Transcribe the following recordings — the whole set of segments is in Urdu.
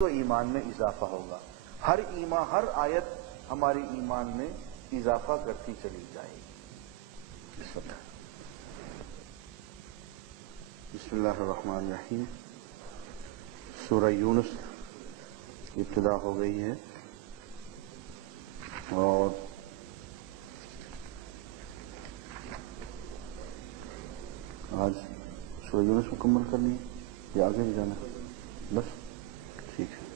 تو ایمان میں اضافہ ہوگا. ہر آیت ہماری ایمان میں اضافہ کرتی چلی جائے گی. بسم اللہ الرحمن الرحیم. سورہ یونس کی ابتدا ہو گئی ہے اور آج سورہ یونس مکمل کرنی ہے یا آگے بھی جانا ہے؟ بس ٹھیک ہے.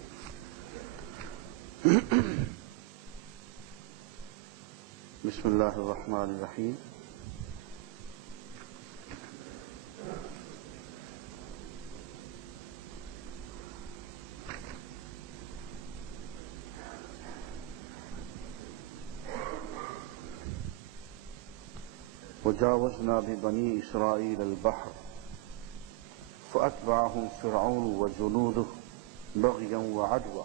بسم اللہ الرحمن الرحیم. وجاوزنا ببنی اسرائیل البحر فأتبعهم فرعون وجنوده بغيا وعدوا.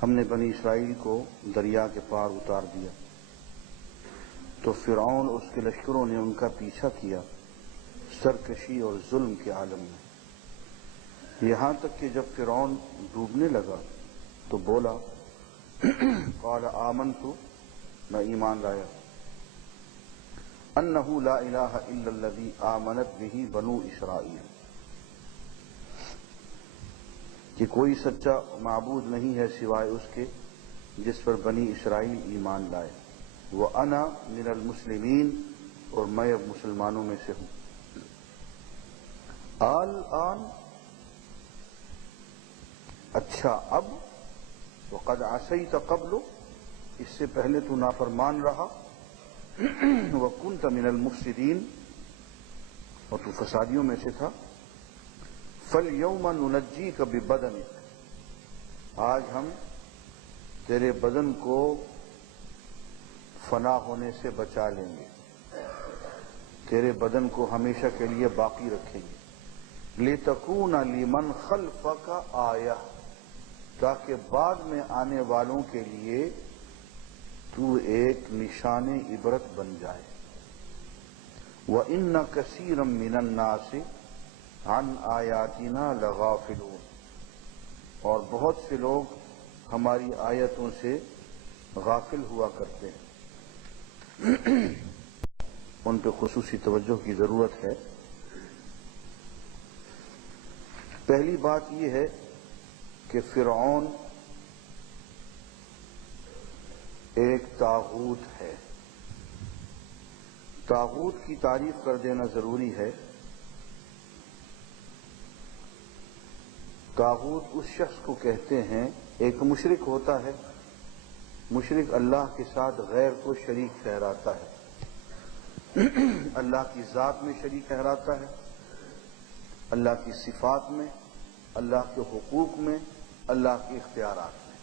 ہم نے بنی اسرائیل کو دریا کے پار اتار دیا تو فرعون اور اس کے لشکروں نے ان کا پیچھا کیا سرکشی اور ظلم کے عالم میں، یہاں تک کہ جب فرعون ڈوبنے لگا تو بولا قال آمنت، میں ایمان لایا، انہ لا الہ الا الذی آمنت بہ بنو اسرائیل، کہ کوئی سچا معبود نہیں ہے سوائے اس کے جس پر بنی اسرائیل ایمان لائے، وَأَنَا مِنَ الْمُسْلِمِينَ، اور میں اب مسلمانوں میں سے ہوں. الآن، اچھا اب، وَقَدْ عَصَيْتَ قَبْلُ، اس سے پہلے تو نافرمان رہا، وَكُنْتَ مِنَ الْمُفْسِدِينَ، اور تو فسادیوں میں سے تھا. فَالْيَوْمَ نُنَجِّيكَ بِبَدَنِكَ، آج ہم تیرے بدن کو فنا ہونے سے بچا لیں گے، تیرے بدن کو ہمیشہ کے لیے باقی رکھیں گے. لِتَكُونَ لِمَنْ خَلْفَكَ آیَةً، تاکہ بعد میں آنے والوں کے لیے تو ایک نشان عبرت بن جائے. وَإِنَّ كَثِيرًا مِّنَ النَّاسِ عَنْ آیَاتِنَا لَغَافِلُونَ، اور بہت سے لوگ ہماری آیتوں سے غافل ہوا کرتے ہیں. ان پہ خصوصی توجہ کی ضرورت ہے. پہلی بات یہ ہے کہ فرعون ایک طاغوت ہے. طاغوت کی تعریف کر دینا ضروری ہے. طاغوت اس شخص کو کہتے ہیں، ایک مشرک ہوتا ہے، مشرک اللہ کے ساتھ غیر کو شریک ٹھہراتا ہے، اللہ کی ذات میں شریک ٹھہراتا ہے، اللہ کی صفات میں، اللہ کے حقوق میں، اللہ کے اختیارات میں.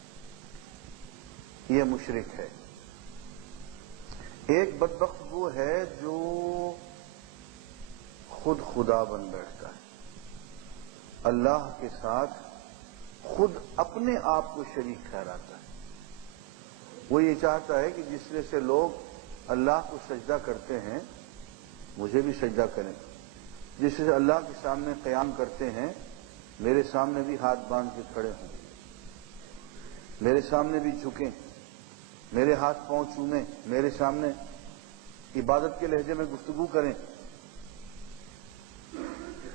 یہ مشرک ہے. ایک بدبخت وہ ہے جو خود خدا بن بیٹھتا ہے، اللہ کے ساتھ خود اپنے آپ کو شریک ٹھہراتا ہے. وہ یہ چاہتا ہے کہ جس طرح سے لوگ اللہ کو سجدہ کرتے ہیں مجھے بھی سجدہ کریں، جس طرح سے اللہ کے سامنے قیام کرتے ہیں میرے سامنے بھی ہاتھ باندھ کے کھڑے ہوں، میرے سامنے بھی جھکیں، میرے ہاتھ پاؤں چومیں، میرے سامنے عبادت کے لہجے میں گفتگو کریں.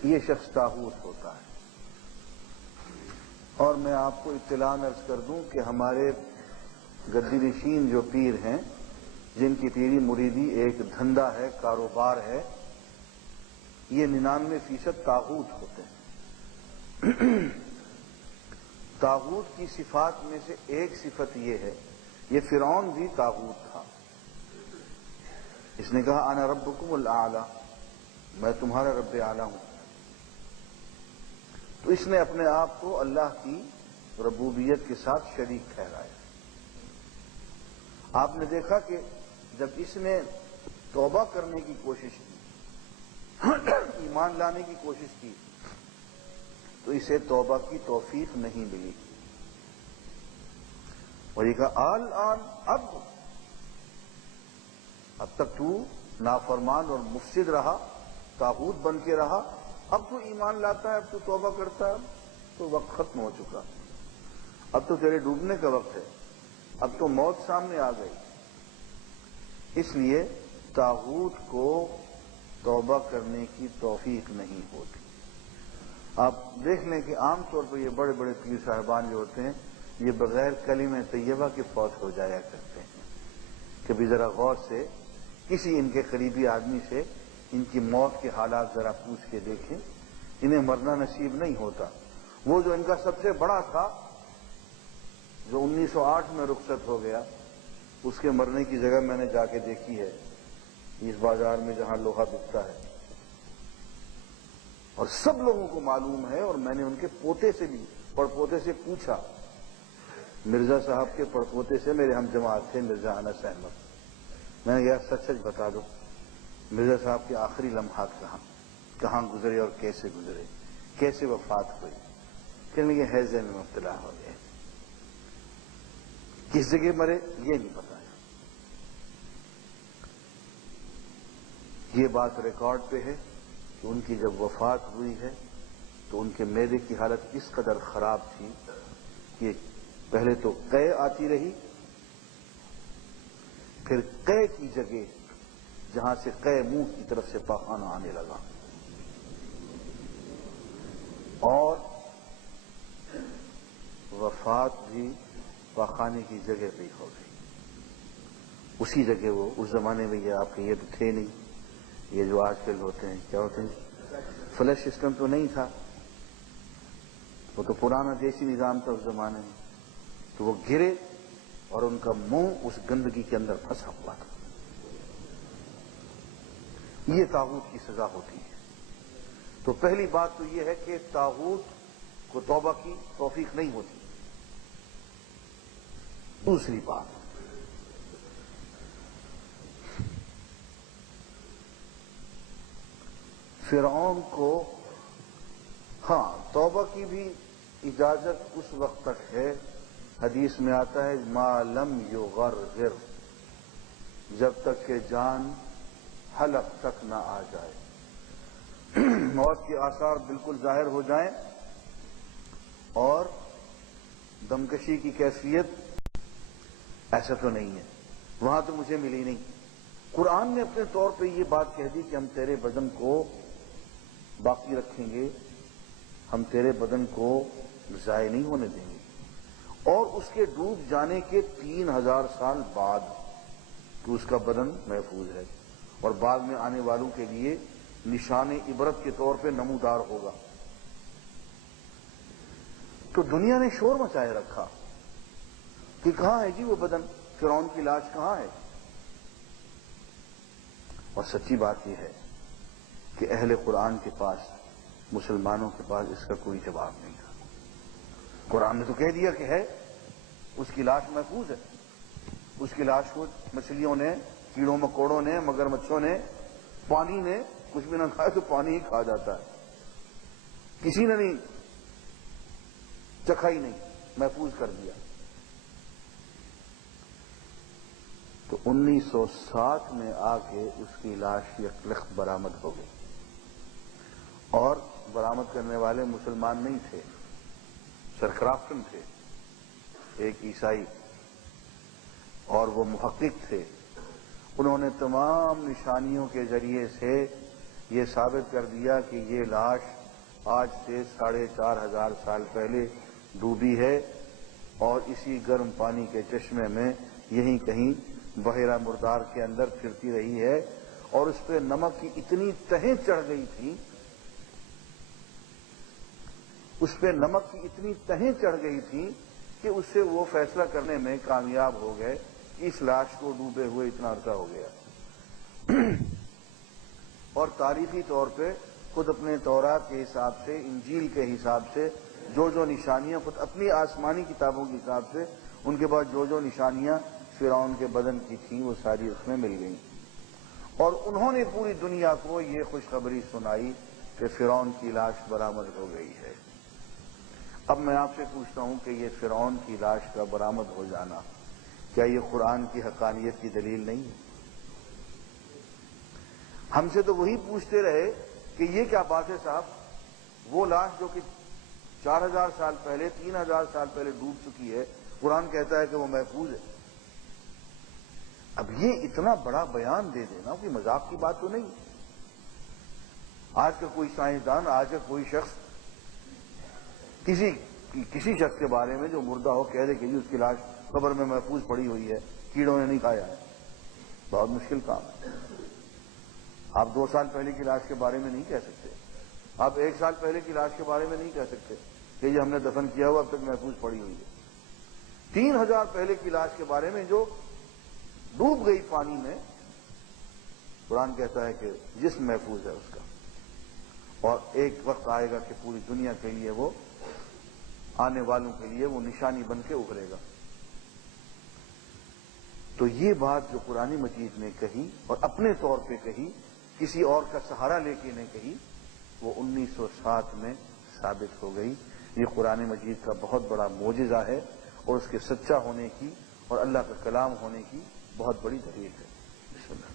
یہ شخص طاغوت ہوتا ہے. اور میں آپ کو اطلاع عرض کر دوں کہ ہمارے گدی نشین جو پیر ہیں، جن کی پیری مریدی ایک دھندا ہے، کاروبار ہے، یہ 99% طاغوت ہوتے ہیں. طاغوت کی صفات میں سے ایک صفت یہ ہے، یہ فرعون بھی طاغوت تھا. اس نے کہا انا ربکم الاعلی، میں تمہارا رب اعلی ہوں. تو اس نے اپنے آپ کو اللہ کی ربوبیت کے ساتھ شریک ٹھہرایا. آپ نے دیکھا کہ جب اس نے توبہ کرنے کی کوشش کی، ایمان لانے کی کوشش کی، تو اسے توبہ کی توفیق نہیں ملی. اور یہ کہا الآن، اب تک تو نافرمان اور مفسد رہا، طاغوت بن کے رہا، اب تو ایمان لاتا ہے، اب تو توبہ کرتا ہے، تو وقت ختم ہو چکا، اب تو تیرے ڈوبنے کا وقت ہے، اب تو موت سامنے آ گئی۔ اس لیے طاغوت کو توبہ کرنے کی توفیق نہیں ہوتی۔ آپ دیکھ لیں کہ عام طور پر یہ بڑے بڑے پیر صاحبان جو ہوتے ہیں یہ بغیر کلمہ طیبہ کے فوت ہو جایا کرتے ہیں۔ کبھی ذرا غور سے کسی ان کے قریبی آدمی سے ان کی موت کے حالات ذرا پوچھ کے دیکھیں، انہیں مرنا نصیب نہیں ہوتا۔ وہ جو ان کا سب سے بڑا تھا جو 1908 میں رخصت ہو گیا، اس کے مرنے کی جگہ میں نے جا کے دیکھی ہے، اس بازار میں جہاں لوہا بکتا ہے، اور سب لوگوں کو معلوم ہے، اور میں نے ان کے پوتے سے بھی پڑپوتے سے پوچھا، مرزا صاحب کے پڑپوتے سے میرے ہم جماعت تھے مرزا انس احمد، میں نے کہا سچ سچ بتا دو مرزا صاحب کے آخری لمحات کہاں گزرے اور کیسے گزرے، کیسے وفات ہوئی؟ کہنے لگے ہیضے میں مبتلا ہو گئے۔ کس جگہ مرے یہ نہیں پتا ہے۔ یہ بات ریکارڈ پہ ہے کہ ان کی جب وفات ہوئی ہے تو ان کے معدے کی حالت اس قدر خراب تھی کہ پہلے تو قے آتی رہی، پھر قے کی جگہ جہاں سے قے منہ کی طرف سے پاخانہ آنے لگا، اور وفات بھی پاخانے کی جگہ پہ ہو گئی۔ اسی جگہ وہ اس زمانے میں یہ آپ کے یہ تو تھے نہیں، یہ جو آج کل ہوتے ہیں کیا ہوتے ہیں، فلش سسٹم تو نہیں تھا، وہ تو پرانا دیسی نظام تھا اس زمانے میں، تو وہ گرے اور ان کا منہ اس گندگی کے اندر پھنسا ہوا تھا۔ یہ طاغوت کی سزا ہوتی ہے۔ تو پہلی بات تو یہ ہے کہ طاغوت کو توبہ کی توفیق نہیں ہوتی۔ دوسری بات، فرعون کو ہاں توبہ کی بھی اجازت اس وقت تک ہے، حدیث میں آتا ہے ما لم یغرغر، جب تک کہ جان حلق تک نہ آ جائے، موت کے آثار بالکل ظاہر ہو جائیں اور دمکشی کی کیفیت، ایسا تو نہیں ہے، وہاں تو مجھے ملی نہیں۔ قرآن نے اپنے طور پہ یہ بات کہہ دی کہ ہم تیرے بدن کو باقی رکھیں گے، ہم تیرے بدن کو ضائع نہیں ہونے دیں گے، اور اس کے ڈوب جانے کے 3000 سال بعد تو اس کا بدن محفوظ ہے اور بعد میں آنے والوں کے لیے نشان عبرت کے طور پہ نمودار ہوگا۔ تو دنیا نے شور مچائے رکھا کہ کہاں ہے جی وہ بدن، فرعون کی لاش کہاں ہے؟ اور سچی بات یہ ہے کہ اہل قرآن کے پاس، مسلمانوں کے پاس اس کا کوئی جواب نہیں تھا۔ قرآن نے تو کہہ دیا کہ ہے، اس کی لاش محفوظ ہے، اس کی لاش کو مچھلیوں نے، کیڑوں مکوڑوں نے، مگرمچھوں نے، پانی نے، کچھ بھی نہ کھائے تو پانی ہی کھا جاتا ہے، کسی نے نہیں چکھا ہی نہیں، محفوظ کر دیا۔ تو 1960 میں آ کے اس کی لاش یکلخت برآمد ہو گئی، اور برآمد کرنے والے مسلمان نہیں تھے، سرکرافٹن تھے، ایک عیسائی، اور وہ محقق تھے۔ انہوں نے تمام نشانیوں کے ذریعے سے یہ ثابت کر دیا کہ یہ لاش آج سے 4500 سال پہلے ڈوبی ہے، اور اسی گرم پانی کے چشمے میں یہیں کہیں بحیرہ مردار کے اندر پھرتی رہی ہے، اور اس پہ نمک کی اتنی تہیں چڑھ گئی تھی، اس پہ نمک کی اتنی تہیں چڑھ گئی تھی کہ اس سے وہ فیصلہ کرنے میں کامیاب ہو گئے کہ اس لاش کو ڈوبے ہوئے اتنا عرصہ ہو گیا۔ اور تاریخی طور پہ خود اپنے تورات کے حساب سے، انجیل کے حساب سے جو جو نشانیاں، خود اپنی آسمانی کتابوں کے حساب سے ان کے بعد جو جو نشانیاں فرعون کے بدن کی تھیں وہ ساری اس میں مل گئیں، اور انہوں نے پوری دنیا کو یہ خوشخبری سنائی کہ فرعون کی لاش برآمد ہو گئی ہے۔ اب میں آپ سے پوچھتا ہوں کہ یہ فرعون کی لاش کا برآمد ہو جانا کیا یہ قرآن کی حقانیت کی دلیل نہیں ہے؟ ہم سے تو وہی پوچھتے رہے کہ یہ کیا بات ہے صاحب، وہ لاش جو کہ 4000 سال پہلے 3000 سال پہلے ڈوب چکی ہے، قرآن کہتا ہے کہ وہ محفوظ ہے۔ اب یہ اتنا بڑا بیان دے دینا کوئی مذاق کی بات تو نہیں۔ آج کا کوئی سائنسدان، آج کا کوئی شخص کسی شخص کے بارے میں جو مردہ ہو کہہ دے کہ جی اس کی لاش قبر میں محفوظ پڑی ہوئی ہے، کیڑوں نے نہیں کھایا ہے، بہت مشکل کام ہے۔ آپ 2 سال پہلے کی لاش کے بارے میں نہیں کہہ سکتے، آپ 1 سال پہلے کی لاش کے بارے میں نہیں کہہ سکتے کہ یہ ہم نے دفن کیا ہوا اب تک محفوظ پڑی ہوئی ہے۔ 3000 پہلے کی لاش کے بارے میں جو ڈوب گئی پانی میں، قرآن کہتا ہے کہ جسم محفوظ ہے اس کا، اور ایک وقت آئے گا کہ پوری دنیا کے لیے وہ، آنے والوں کے لیے وہ نشانی بن کے ابھرے گا۔ تو یہ بات جو قرآن مجید نے کہی اور اپنے طور پہ کہی، کسی اور کا سہارا لے کے نہیں کہی، وہ 1907 میں ثابت ہو گئی۔ یہ قرآن مجید کا بہت بڑا معجزہ ہے، اور اس کے سچا ہونے کی اور اللہ کا کلام ہونے کی بہت بڑی دلیل ہے۔ بسم اللہ۔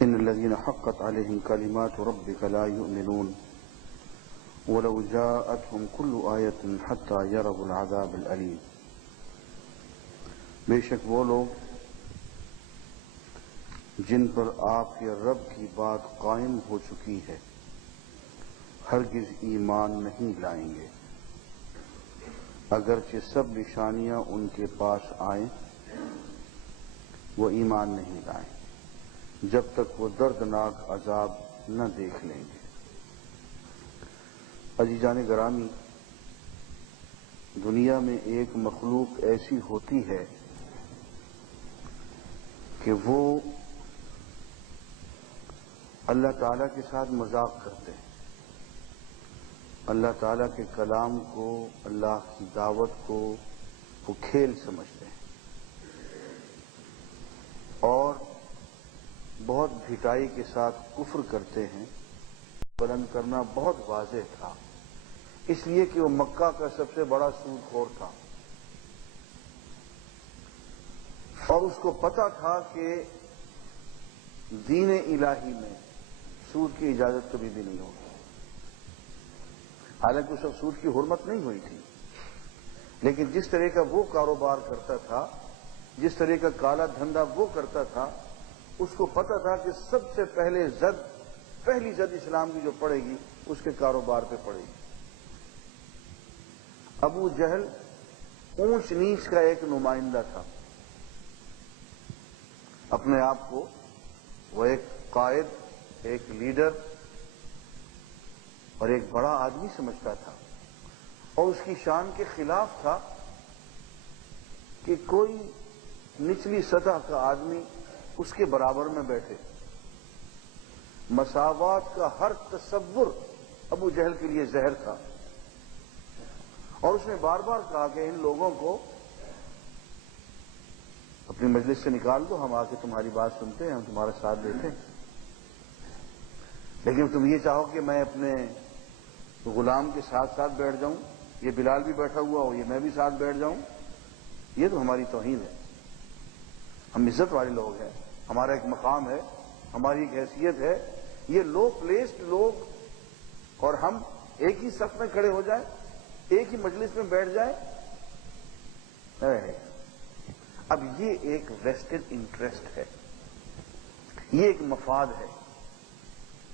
ان الذين حقت عليهم كلمات ربك لا يؤمنون ولو جاءتهم كل آية حتى يروا العذاب الأليم۔ بے شک وہ لوگ جن پر آپ کے رب کی بات قائم ہو چکی ہے ہرگز ایمان نہیں لائیں گے، اگرچہ سب نشانیاں ان کے پاس آئیں وہ ایمان نہیں لائیں جب تک وہ دردناک عذاب نہ دیکھ لیں گے۔ عزیزان گرامی، دنیا میں ایک مخلوق ایسی ہوتی ہے کہ وہ اللہ تعالیٰ کے ساتھ مذاق کرتے ہیں، اللہ تعالیٰ کے کلام کو، اللہ کی دعوت کو وہ کھیل سمجھتے ہیں، اور بہت ڈھٹائی کے ساتھ کفر کرتے ہیں۔ بلند کرنا بہت واضح تھا، اس لیے کہ وہ مکہ کا سب سے بڑا سود خور تھا، اور اس کو پتا تھا کہ دین الہی میں سود کی اجازت کبھی بھی نہیں ہوگی۔ حالانکہ اس وقت سود کی حرمت نہیں ہوئی تھی، لیکن جس طرح کا وہ کاروبار کرتا تھا، جس طرح کا کالا دھندا وہ کرتا تھا، اس کو پتا تھا کہ سب سے پہلی زد اسلام کی جو پڑے گی اس کے کاروبار پہ پڑے گی۔ ابو جہل اونچ نیچ کا ایک نمائندہ تھا، اپنے آپ کو وہ ایک قائد، ایک لیڈر اور ایک بڑا آدمی سمجھتا تھا، اور اس کی شان کے خلاف تھا کہ کوئی نچلی سطح کا آدمی اس کے برابر میں بیٹھے۔ مساوات کا ہر تصور ابو جہل کے لیے زہر تھا، اور اس نے بار بار کہا کہ ان لوگوں کو اپنی مجلس سے نکال دو، ہم آ کے تمہاری بات سنتے ہیں، ہم تمہارا ساتھ دیتے ہیں، لیکن تم یہ چاہو کہ میں اپنے غلام کے ساتھ ساتھ بیٹھ جاؤں، یہ بلال بھی بیٹھا ہوا ہو، یہ میں بھی ساتھ بیٹھ جاؤں، یہ تو ہماری توہین ہے۔ ہم عزت والے لوگ ہیں، ہمارا ایک مقام ہے، ہماری ایک حیثیت ہے، یہ لو پلیسڈ لوگ اور ہم ایک ہی صف میں کھڑے ہو جائیں، ایک ہی مجلس میں بیٹھ جائیں۔ اب یہ ایک ویسٹڈ انٹرسٹ ہے، یہ ایک مفاد ہے،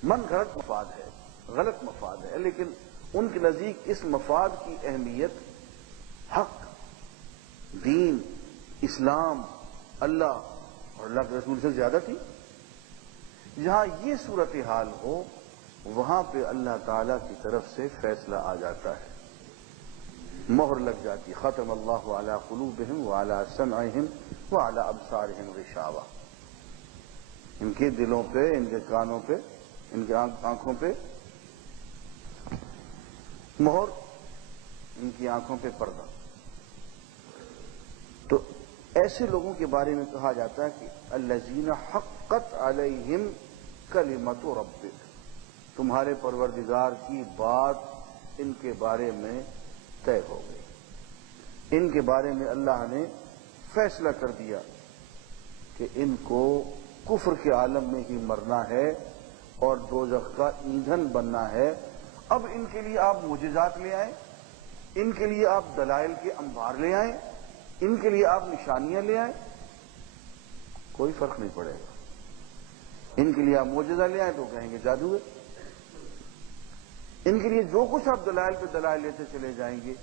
من گھڑت مفاد ہے، غلط مفاد ہے، لیکن ان کے نزدیک اس مفاد کی اہمیت حق، دین، اسلام، اللہ اور اللہ کے رسول سے زیادہ تھی۔ جہاں یہ صورتحال ہو وہاں پہ اللہ تعالی کی طرف سے فیصلہ آ جاتا ہے، مہر لگ جاتی، ختم اللہ علی قلوبہم وعلی سمعہم وعلی ابصارہم غشاوہ، ان کے دلوں پہ، ان کے کانوں پہ، ان کی آنکھوں پہ مہر، ان کی آنکھوں پہ پردہ۔ تو ایسے لوگوں کے بارے میں کہا جاتا ہے کہ الذین حقت علیہم کلمۃ ربک، تمہارے پروردگار کی بات ان کے بارے میں طے ہو گئی، ان کے بارے میں اللہ نے فیصلہ کر دیا کہ ان کو کفر کے عالم میں ہی مرنا ہے اور دوزخ کا ایندھن بننا ہے۔ اب ان کے لیے آپ معجزات لے آئیں، ان کے لیے آپ دلائل کے انبار لے آئیں، ان کے لیے آپ نشانیاں لے آئیں، کوئی فرق نہیں پڑے گا۔ ان کے لیے آپ معجزہ لے آئیں تو کہیں گے جادو ہے، ان کے لیے جو کچھ آپ دلائل پہ دلائل لیتے چلے جائیں گے،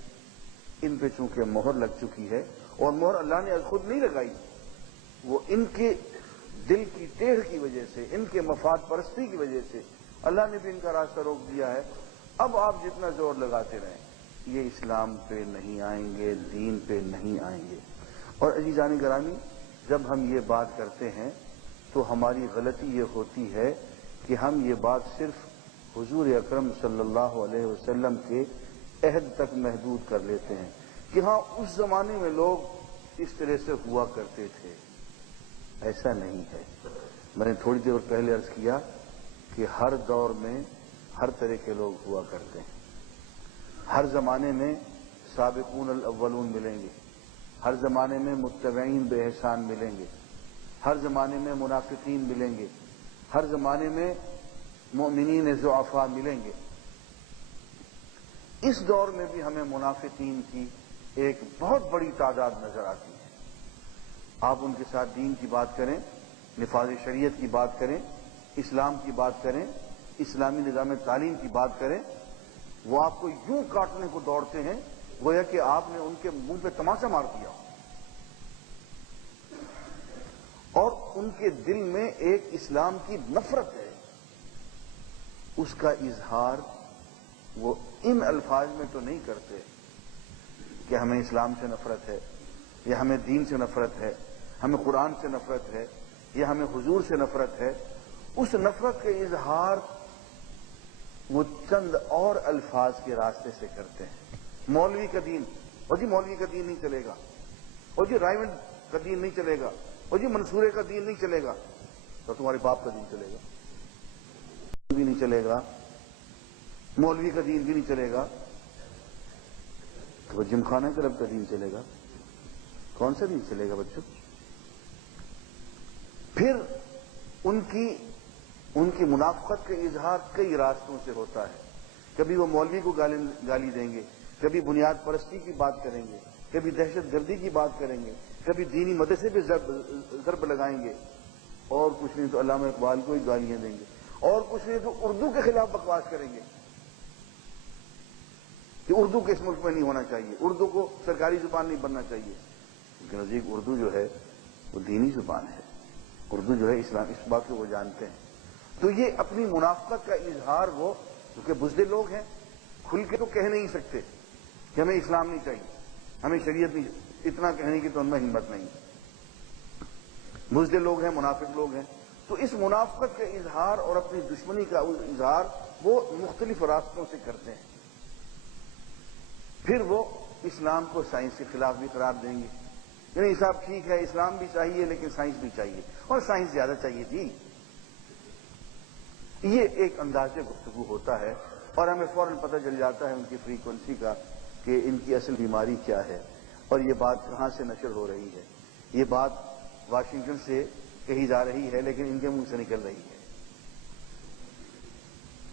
ان پہ چونکہ مہر لگ چکی ہے، اور مہر اللہ نے خود نہیں لگائی، وہ ان کے دل کی ٹیڑھ کی وجہ سے، ان کے مفاد پرستی کی وجہ سے اللہ نے بھی ان کا راستہ روک دیا ہے۔ اب آپ جتنا زور لگاتے رہیں، یہ اسلام پہ نہیں آئیں گے، دین پہ نہیں آئیں گے۔ اور عزیزان گرامی، جب ہم یہ بات کرتے ہیں تو ہماری غلطی یہ ہوتی ہے کہ ہم یہ بات صرف حضور اکرم صلی اللہ علیہ وسلم کے عہد تک محدود کر لیتے ہیں کہ ہاں اس زمانے میں لوگ اس طرح سے ہوا کرتے تھے۔ ایسا نہیں ہے۔ میں نے تھوڑی دیر پہلے عرض کیا کہ ہر دور میں ہر طرح کے لوگ ہوا کرتے ہیں، ہر زمانے میں سابقون الاولون ملیں گے، ہر زمانے میں متبعین بے احسان ملیں گے، ہر زمانے میں منافقین ملیں گے، ہر زمانے میں مؤمنین ضعفاء ملیں گے۔ اس دور میں بھی ہمیں منافقین کی ایک بہت بڑی تعداد نظر آتی ہے۔ آپ ان کے ساتھ دین کی بات کریں، نفاذ شریعت کی بات کریں، اسلام کی بات کریں، اسلامی نظام تعلیم کی بات کریں، وہ آپ کو یوں کاٹنے کو دوڑتے ہیں گویا کہ آپ نے ان کے منہ پہ تماچا مار دیا، اور ان کے دل میں ایک اسلام کی نفرت ہے، اس کا اظہار وہ ان الفاظ میں تو نہیں کرتے کہ ہمیں اسلام سے نفرت ہے، یا ہمیں دین سے نفرت ہے، ہمیں قرآن سے نفرت ہے، یا ہمیں حضور سے نفرت ہے۔ اس نفرت کا اظہار وہ چند اور الفاظ کے راستے سے کرتے ہیں۔ مولوی کا دین، اور جی مولوی کا دین نہیں چلے گا، اور جی رائمنڈ کا دین نہیں چلے گا، اور جی منصورے کا دین نہیں چلے گا، تو تمہارے باپ کا دین چلے گا بھی نہیں چلے گا، مولوی کا دین بھی نہیں چلے گا، تو جم خانہ کلب کا دین چلے گا، کون سا دین چلے گا بچوں؟ پھر ان کی منافقت کا اظہار کئی راستوں سے ہوتا ہے۔ کبھی وہ مولوی کو گالی دیں گے، کبھی بنیاد پرستی کی بات کریں گے، کبھی دہشت گردی کی بات کریں گے، کبھی دینی مدرسے پہ ضرب لگائیں گے، اور کچھ نہیں تو علامہ اقبال کو ہی گالیاں دیں گے، اور کچھ نہیں تو اردو کے خلاف بکواس کریں گے کہ اردو کے اس ملک میں نہیں ہونا چاہیے، اردو کو سرکاری زبان نہیں بننا چاہیے۔ لیکن نزدیک اردو جو ہے وہ دینی زبان ہے، اردو جو ہے اسلام، اس بات کو وہ جانتے ہیں۔ تو یہ اپنی منافقت کا اظہار وہ، کیونکہ بزدل لوگ ہیں، کھل کے تو کہہ نہیں سکتے کہ ہمیں اسلام نہیں چاہیے، ہمیں شریعت نہیں، اتنا کہنے کی تو ان میں ہمت نہیں۔ بزدل لوگ ہیں، منافق لوگ ہیں، تو اس منافقت کا اظہار اور اپنی دشمنی کا اظہار وہ مختلف راستوں سے کرتے ہیں۔ پھر وہ اسلام کو سائنس کے خلاف بھی قرار دیں گے، یعنی صاحب ٹھیک ہے اسلام بھی چاہیے لیکن سائنس بھی چاہیے، اور سائنس زیادہ چاہیے تھی۔ یہ ایک انداز گفتگو ہوتا ہے، اور ہمیں فوراً پتہ چل جاتا ہے ان کی فریکوینسی کا کہ ان کی اصل بیماری کیا ہے، اور یہ بات کہاں سے نشر ہو رہی ہے۔ یہ بات واشنگٹن سے کہی جا رہی ہے لیکن ان کے منہ سے نکل رہی ہے۔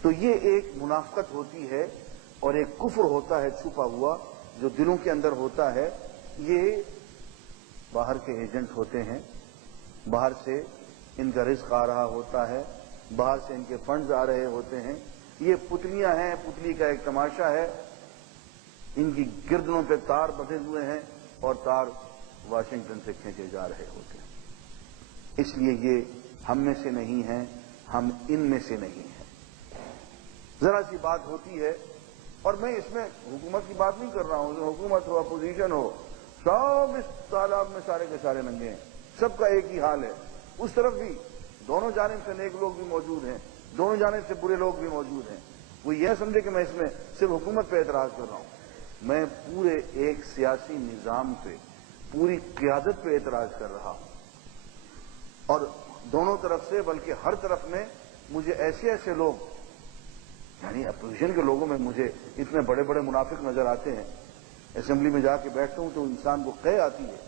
تو یہ ایک منافقت ہوتی ہے، اور ایک کفر ہوتا ہے چھپا ہوا جو دلوں کے اندر ہوتا ہے۔ یہ باہر کے ایجنٹ ہوتے ہیں، باہر سے ان کا رزق آ رہا ہوتا ہے، باہر سے ان کے فنڈز آ رہے ہوتے ہیں۔ یہ پتلیاں ہیں، پتلی کا ایک تماشا ہے، ان کی گردنوں پہ تار بندھے ہوئے ہیں اور تار واشنگٹن سے کھینچے جا رہے ہوتے ہیں۔ اس لیے یہ ہم میں سے نہیں ہیں، ہم ان میں سے نہیں ہیں۔ ذرا سی بات ہوتی ہے، اور میں اس میں حکومت کی بات نہیں کر رہا ہوں، حکومت ہو اپوزیشن ہو، سب اس تالاب میں سارے کے سارے ننگے ہیں، سب کا ایک ہی حال ہے۔ اس طرف بھی دونوں جانب سے نیک لوگ بھی موجود ہیں، دونوں جانب سے برے لوگ بھی موجود ہیں۔ وہ یہ سمجھے کہ میں اس میں صرف حکومت پہ اعتراض کر رہا ہوں، میں پورے ایک سیاسی نظام پہ، پوری قیادت پہ اعتراض کر رہا ہوں، اور دونوں طرف سے بلکہ ہر طرف میں مجھے ایسے لوگ، یعنی اپوزیشن کے لوگوں میں مجھے اتنے بڑے بڑے منافق نظر آتے ہیں. اسمبلی میں جا کے بیٹھتا ہوں تو انسان کو قے آتی ہے.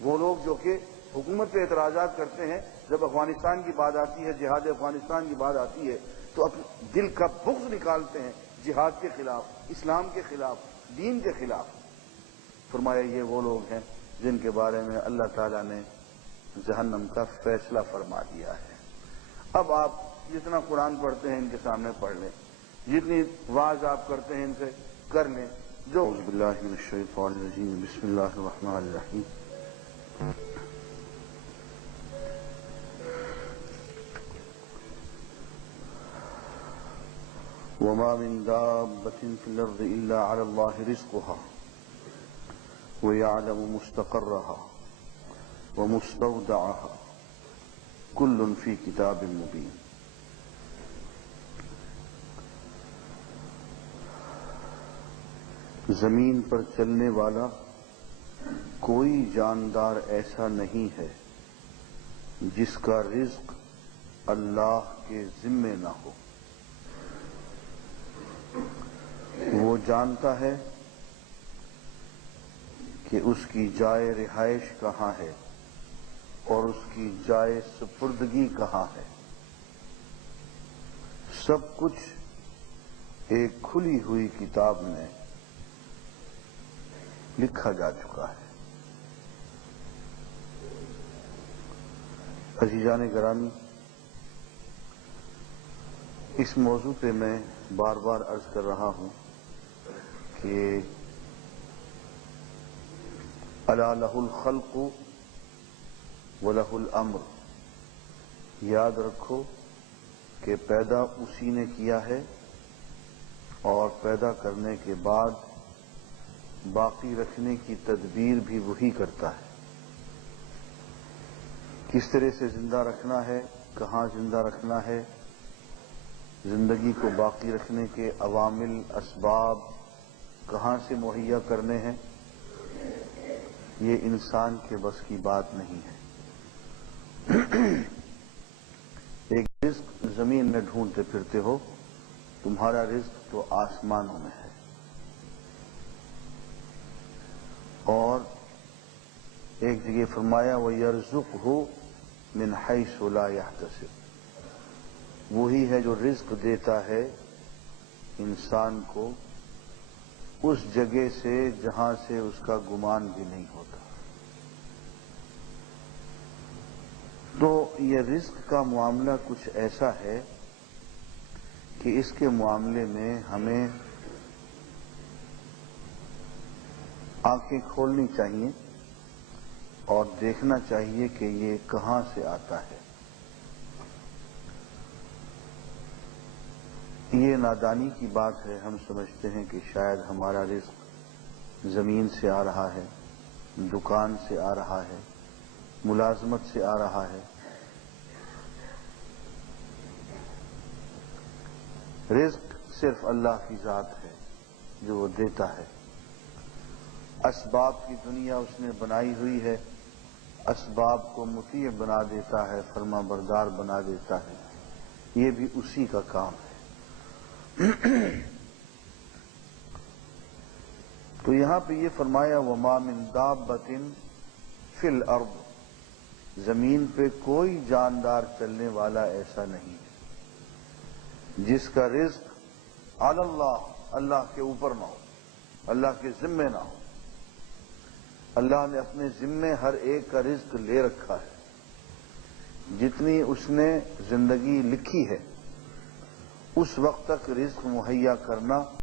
وہ لوگ جو کہ حکومت پہ اعتراضات کرتے ہیں، جب افغانستان کی بات آتی ہے، جہاد افغانستان کی بات آتی ہے تو اپنے دل کا بغض نکالتے ہیں جہاد کے خلاف، اسلام کے خلاف، دین کے خلاف. فرمایا یہ وہ لوگ ہیں جن کے بارے میں اللہ تعالیٰ نے جہنم کا فیصلہ فرما دیا ہے. اب آپ جتنا قرآن پڑھتے ہیں ان کے سامنے پڑھ لیں، جتنی واعظ آپ کرتے ہیں ان سے کر لیں. جو اعوذ باللہ من الشیطان الرجیم، بسم اللہ الرحمن الرحیم. وما من دابة في الأرض إلا على الله رزقها ويعلم مستقرها ومستودعها كل في كتاب مبين. زمین پر چلنے والا کوئی جاندار ایسا نہیں ہے جس کا رزق اللہ کے ذمے نہ ہو. وہ جانتا ہے کہ اس کی جائے رہائش کہاں ہے اور اس کی جائے سپردگی کہاں ہے. سب کچھ ایک کھلی ہوئی کتاب میں لکھا جا چکا ہے. عزیزان گرامی، اس موضوع پہ میں بار بار عرض کر رہا ہوں کہ الا لہ الخلق ولہ الامر. یاد رکھو کہ پیدا اسی نے کیا ہے اور پیدا کرنے کے بعد باقی رکھنے کی تدبیر بھی وہی کرتا ہے. کس طرح سے زندہ رکھنا ہے، کہاں زندہ رکھنا ہے، زندگی کو باقی رکھنے کے عوامل، اسباب کہاں سے مہیا کرنے ہیں، یہ انسان کے بس کی بات نہیں ہے. ایک رزق زمین میں ڈھونڈتے پھرتے ہو، تمہارا رزق تو آسمانوں میں ہے. اور ایک جگہ فرمایا وَيَرْزُقْهُ مِنْ حَيْثُ لَا يَحْتَسِبُ. وہی ہے جو رزق دیتا ہے انسان کو اس جگہ سے جہاں سے اس کا گمان بھی نہیں ہوتا. تو یہ رزق کا معاملہ کچھ ایسا ہے کہ اس کے معاملے میں ہمیں آنکھیں کھولنی چاہیے اور دیکھنا چاہیے کہ یہ کہاں سے آتا ہے. یہ نادانی کی بات ہے. ہم سمجھتے ہیں کہ شاید ہمارا رزق زمین سے آ رہا ہے، دکان سے آ رہا ہے، ملازمت سے آ رہا ہے. رزق صرف اللہ کی ذات ہے جو وہ دیتا ہے. اسباب کی دنیا اس نے بنائی ہوئی ہے، اسباب کو مطیع بنا دیتا ہے، فرما بردار بنا دیتا ہے. یہ بھی اسی کا کام ہے. تو یہاں پہ یہ فرمایا وما من دابۃ فی الارض. زمین پہ کوئی جاندار چلنے والا ایسا نہیں ہے جس کا رزق علی اللہ، اللہ کے اوپر نہ ہو، اللہ کے ذمے نہ ہو. اللہ نے اپنے ذمے ہر ایک کا رزق لے رکھا ہے. جتنی اس نے زندگی لکھی ہے اس وقت تک رزق مہیا کرنا